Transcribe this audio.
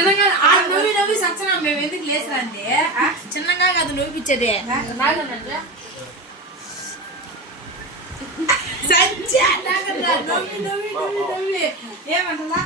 Sachana ma'am எதுக்கு லேசுறாங்க சின்னங்க அது நோவி நோவி Sachana ma'am எதுக்கு லேசுறாங்க சின்னங்க அது நோவிச்சதே சச்சா நோவி நோவி நோவி நோவி ஏன் பண்ணலாம்